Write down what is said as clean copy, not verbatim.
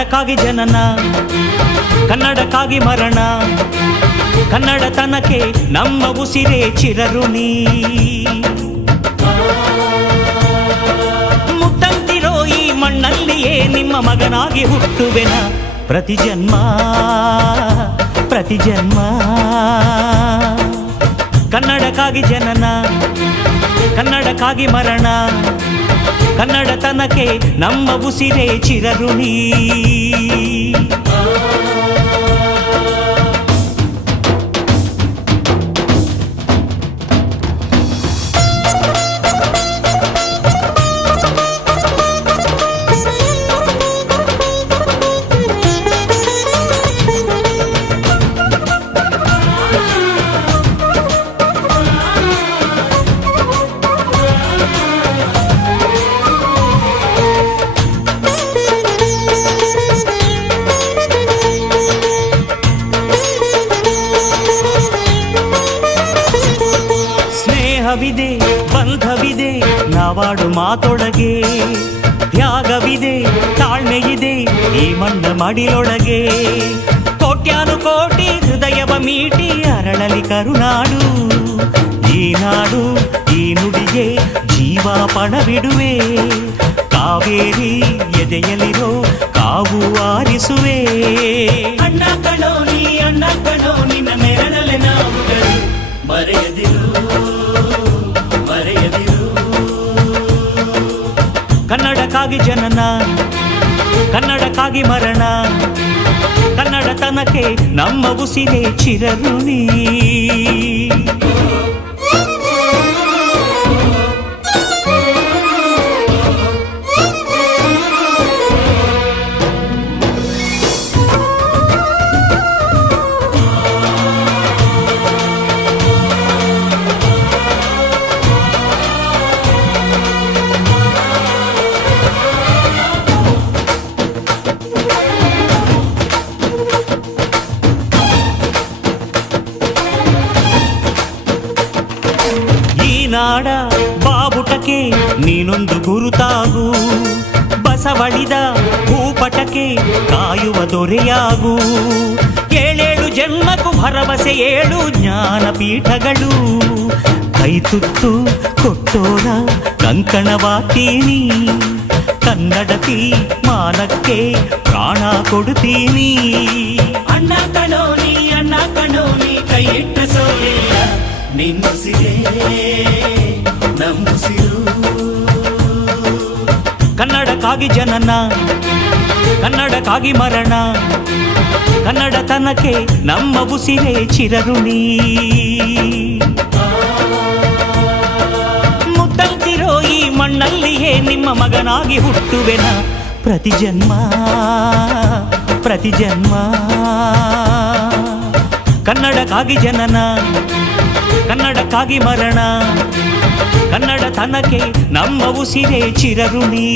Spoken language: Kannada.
ಕನ್ನಡಕ್ಕಾಗಿ ಜನನ, ಕನ್ನಡಕ್ಕಾಗಿ ಮರಣ, ಕನ್ನಡತನಕ್ಕೆ ನಮ್ಮ ಉಸಿರೇ ಚಿರಋಣಿ. ಮುಟ್ಟಂತಿರೋ ಈ ಮಣ್ಣಲ್ಲಿಯೇ ನಿಮ್ಮ ಮಗನಾಗಿ ಹುಟ್ಟುವೆನ, ಪ್ರತಿ ಜನ್ಮ ಪ್ರತಿ ಜನ್ಮ. ಕನ್ನಡಕ್ಕಾಗಿ ಜನನ, ಕನ್ನಡಕ್ಕಾಗಿ ಮರಣ, ಕನ್ನಡತನಕ್ಕೆ ನಮ್ಮ ಉಸಿರೇ ಚಿರಋಣಿ. ಸ್ನೇಹವಿದೆ, ಬಂಧವಿದೆ ನಾವಾಡು ಮಾತೊಳಗೆ, ತ್ಯಾಗವಿದೆ, ತಾಳ್ಮೆಯಿದೆ ಈ ಮಣ್ಣ ಮಡಿಲೊಳಗೆ. ಕೋಟ್ಯಾನು ಕೋಟಿ ಹೃದಯವ ಮೀಟಿ ಅರಳಲಿ ಕರುನಾಡು. ಈ ನಾಡು ಈ ನುಡಿಗೆ ಜೀವ ಪಣವಿಡುವೆ, ಕಾವೇರಿ ಎದೆಯಲಿರೋ ಕಾವು ಆರಿಸುವೆ. ಅಣ್ಣ ಕಣೋ ನೀ, ಅಣ್ಣ ಕಣೋ ನಿನ್ನ ನೆರಳಲೆ ನಾವುಗಳು, ಮರೆಯದಿರು ಮರೆಯದಿರು. ಕನ್ನಡಕ್ಕಾಗಿ ಜನನ, ಕನ್ನಡಕ್ಕಾಗಿ ಮರಣ, ಕನ್ನಡತನಕ್ಕೆ ನಮ್ಮ ಉಸಿರೇ ಚಿರಋಣಿ. ನಾಡ ಬಾವುಟಕ್ಕೆ ನೀನೊಂದು ಗುರುತಾಗು, ಬಸವಳಿದ ಭೂಪಟಕ್ಕೆ ಕಾಯುವ ದೊರೆಯಾಗು. ಏಳೇಳು ಜನ್ಮಕ್ಕೂ ಭರವಸೆ ಏಳು ಜ್ಞಾನಪೀಠಗಳು, ಕೈ ತುತ್ತು ಕೊಟ್ಟೋರ ಕಂಕಣವಾಗ್ತೀನಿ. ಕನ್ನಡತಿ ಮಾನಕ್ಕೆ ಪ್ರಾಣ ಕೊಡುತ್ತೀನಿ. ಅಣ್ಣ ಕಣೋ ನೀ, ಅಣ್ಣ ಕಣೋ ನೀ ಕೈ ಇಟ್ಟ ಸೋಲಿಲ್ಲ, ನಿನ್ನುಸಿರೇ ನಮ್ಮುಸಿರು. ಕನ್ನಡಕ್ಕಾಗಿ ಜನನ, ಕನ್ನಡಕ್ಕಾಗಿ ಮರಣ, ಕನ್ನಡತನಕ್ಕೆ ನಮ್ಮ ಉಸಿರೇ ಚಿರಋಣಿ. ಮುತ್ತಂತಿರೋ ಈ ಮಣ್ಣಲ್ಲಿಯೇ ನಿಮ್ಮ ಮಗನಾಗಿ ಹುಟ್ಟುವೆನ, ಪ್ರತಿ ಜನ್ಮ ಪ್ರತಿ ಜನ್ಮ. ಕನ್ನಡಕ್ಕಾಗಿ ಜನನ, ಕನ್ನಡಕ್ಕಾಗಿ ಮರಣ, ಕನ್ನಡತನಕ್ಕೆ ನಮ್ಮ ಉಸಿರೇ ಚಿರಋಣಿ.